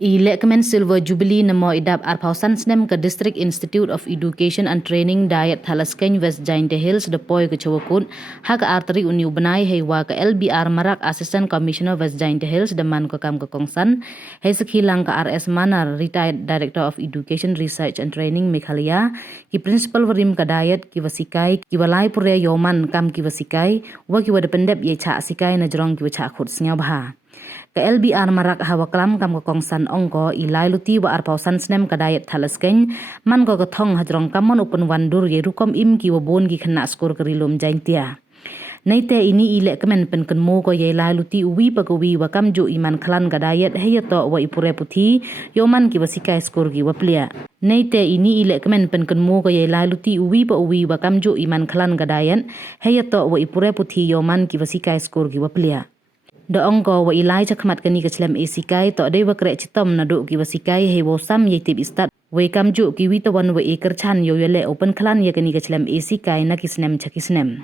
lehkmen silver jubilee namo idap arpausan snem ke District Institute of Education and Training DIET Thadlaskeiñ West Jainte Hills depoy ke Cawakut hak arteri uniu benai hewa ke LBR Marak Assistant Commissioner West Jainte Hills deman ke kam ke Kongsan hei sekhilang ke RS Manar Retired Director of Education Research and Training Meghalaya ki Principal Warim ke DIET ki wasikai ki walai pure yoman kam ki wasikai wa ki wadependep ye cha sikai na jorong ki wacha khut sngau bha ke LBR Marak hawa klam kam ke Kongsan ongko ilai luti wa arpausan snem ke DIET Thadlaskeiñ man ko thong hajrong kamon upun wandur ye rukom im ki wabon ki khana skor ke rilom jaintia Naite ini lehkmen pen kenmu ko ye lai luti uwi pagawi wa kamju iman klan ke DIET heyato wa ipure puthi yoman ki wasikai skor ki waplia Naite ini lehkmen pen kenmu ko ye lai luti uwi wa kamju iman klan ke DIET heyato wa ipure puthi yoman ki wasikai skor ki waplia Da ongko wa ilai chakmat kani kechlem esikai to dei wa krek chitom na do ki wasikai he wo sam ye tip istat we kamju ki witawan wa ekerchan yo yele open klan ye kani kechlem esikai na kisnem chakisnem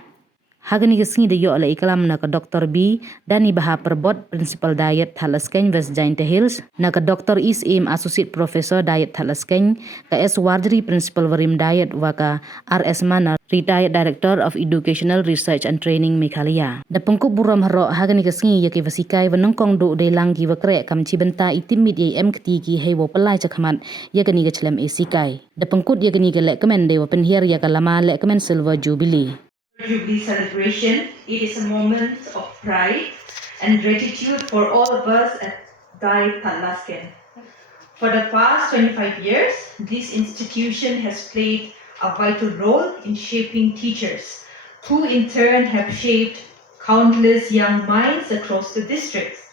Hagani kesngi de yo ala iklam na ka Dr. B Dani Baha Perbot Principal DIET Thadlaskeiñ West Jainte Hills na ka Dr. Is Associate Professor DIET Thadlaskeiñ ka S Wardri Principal Warim DIET wa ka RS Mana Retired Director of Educational Research and Training Meghalaya da Pynkut buram haro hagani kesngi ye ke wasikai wa nongkong do de langki wa krek kam chibenta itimit ye MKT ki he wo pelai chakmat ye kani kechlem esikai da Pynkut ye kani ke lehkmen de wa penhiar ya ka lama lehkmen silver jubilee Jubilee celebration. It is a moment of pride and gratitude for all of us at DIET Thadlaskeiñ. For the past 25 years, this institution has played a vital role in shaping teachers, who in turn have shaped countless young minds across the districts.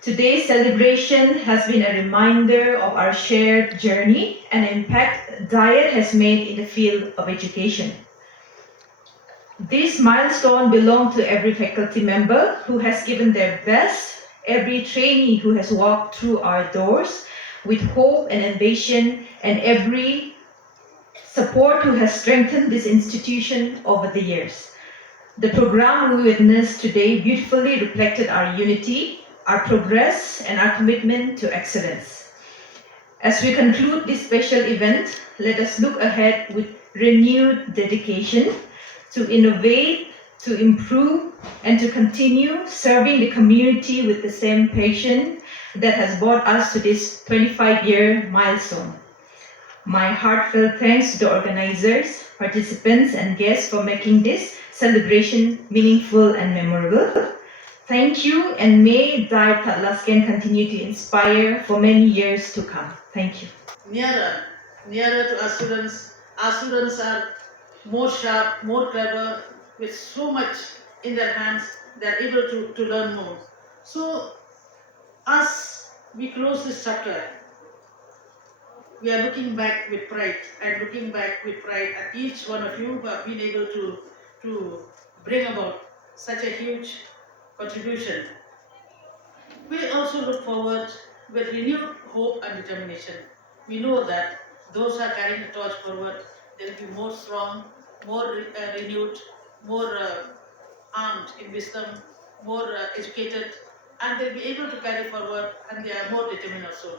Today's celebration has been a reminder of our shared journey and impact DIET has made in the field of education. This milestone belongs to every faculty member who has given their best, every trainee who has walked through our doors with hope and ambition, and every support who has strengthened this institution over the years. The program we witnessed today beautifully reflected our unity, our progress, and our commitment to excellence. As we conclude this special event, let us look ahead with renewed dedication to innovate, to improve, and to continue serving the community with the same passion that has brought us to this 25-year milestone. My heartfelt thanks to the organizers, participants, and guests for making this celebration meaningful and memorable. Thank you, and may DIET Thadlaskeiñ continue to inspire for many years to come. Thank you. Nearer to our students. Our students are more sharp, more clever, with so much in their hands, they're able to learn more. So, as we close this chapter, we are looking back with pride, and looking back with pride at each one of you who have been able to bring about such a huge contribution. We also look forward with renewed hope and determination. We know that those who are carrying the torch forward, they will be more strong, more renewed, more armed in wisdom, more educated, and they'll be able to carry forward, and they are more determined also.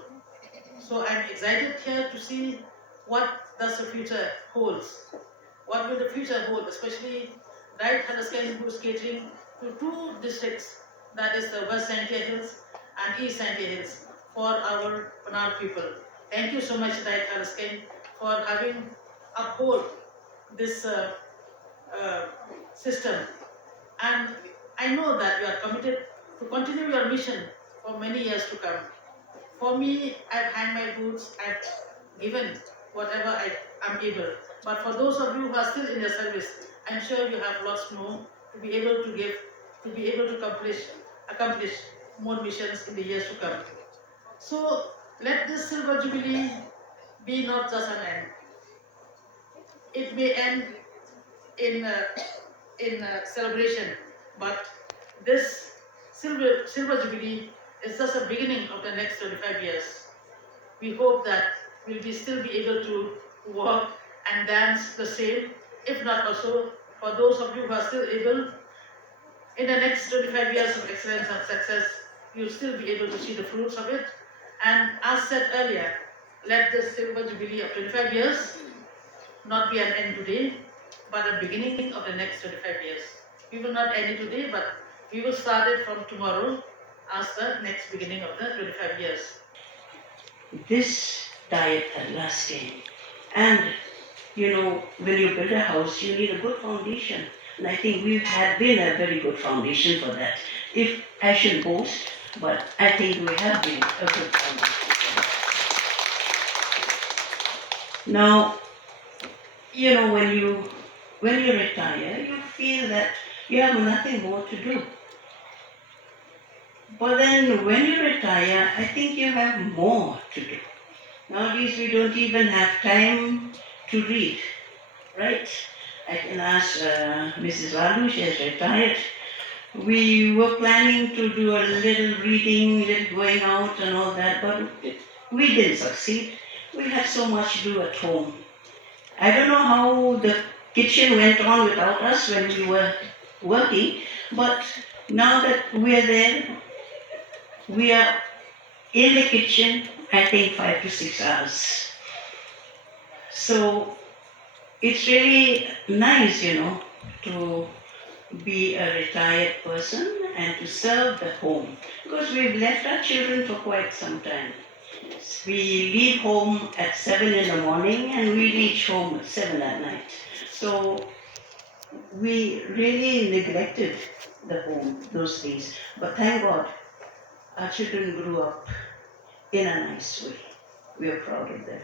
So I'm excited here to see what does the future holds. What will the future hold, especially DIET Thadlaskeiñ, who is catering to two districts, that is the West Jainte Hills and East Jainte Hills, for our Panar people. Thank you so much, DIET Thadlaskeiñ, for having uphold this system, and I know that you are committed to continue your mission for many years to come. For me, I've hanged my boots, I've given whatever I am able, but for those of you who are still in your service, I'm sure you have lots more to be able to give, to be able to accomplish more missions in the years to come. So let this Silver Jubilee be not just an end. It may end in celebration, but this Silver Jubilee is just the beginning of the next 25 years. We hope that we'll still be able to walk and dance the same, if not also for those of you who are still able, in the next 25 years of excellence and success, you'll still be able to see the fruits of it, And as said earlier, let the silver jubilee of 25 years not be an end today, but a beginning of the next 25 years. We will not end it today, but we will start it from tomorrow as the next beginning of the 25 years. This DIET Thadlaskeiñ, and when you build a house, you need a good foundation. And I think we've been a very good foundation for that. If I shouldn't boast, but I think we have been a good foundation for that. Now, when you retire, you feel that you have nothing more to do. But then when you retire, I think you have more to do. Nowadays we don't even have time to read, right? I can ask Mrs. Valu, she has retired. We were planning to do a little reading, little going out and all that, but we didn't succeed. We had so much to do at home. I don't know how the kitchen went on without us when we were working, but now that we're there, we are in the kitchen, I think 5 to 6 hours. So it's really nice, to be a retired person and to serve the home, because we've left our children for quite some time. We leave home at 7 in the morning and we reach home at 7 at night. So we really neglected the home those days. But thank God, our children grew up in a nice way. We are proud of them.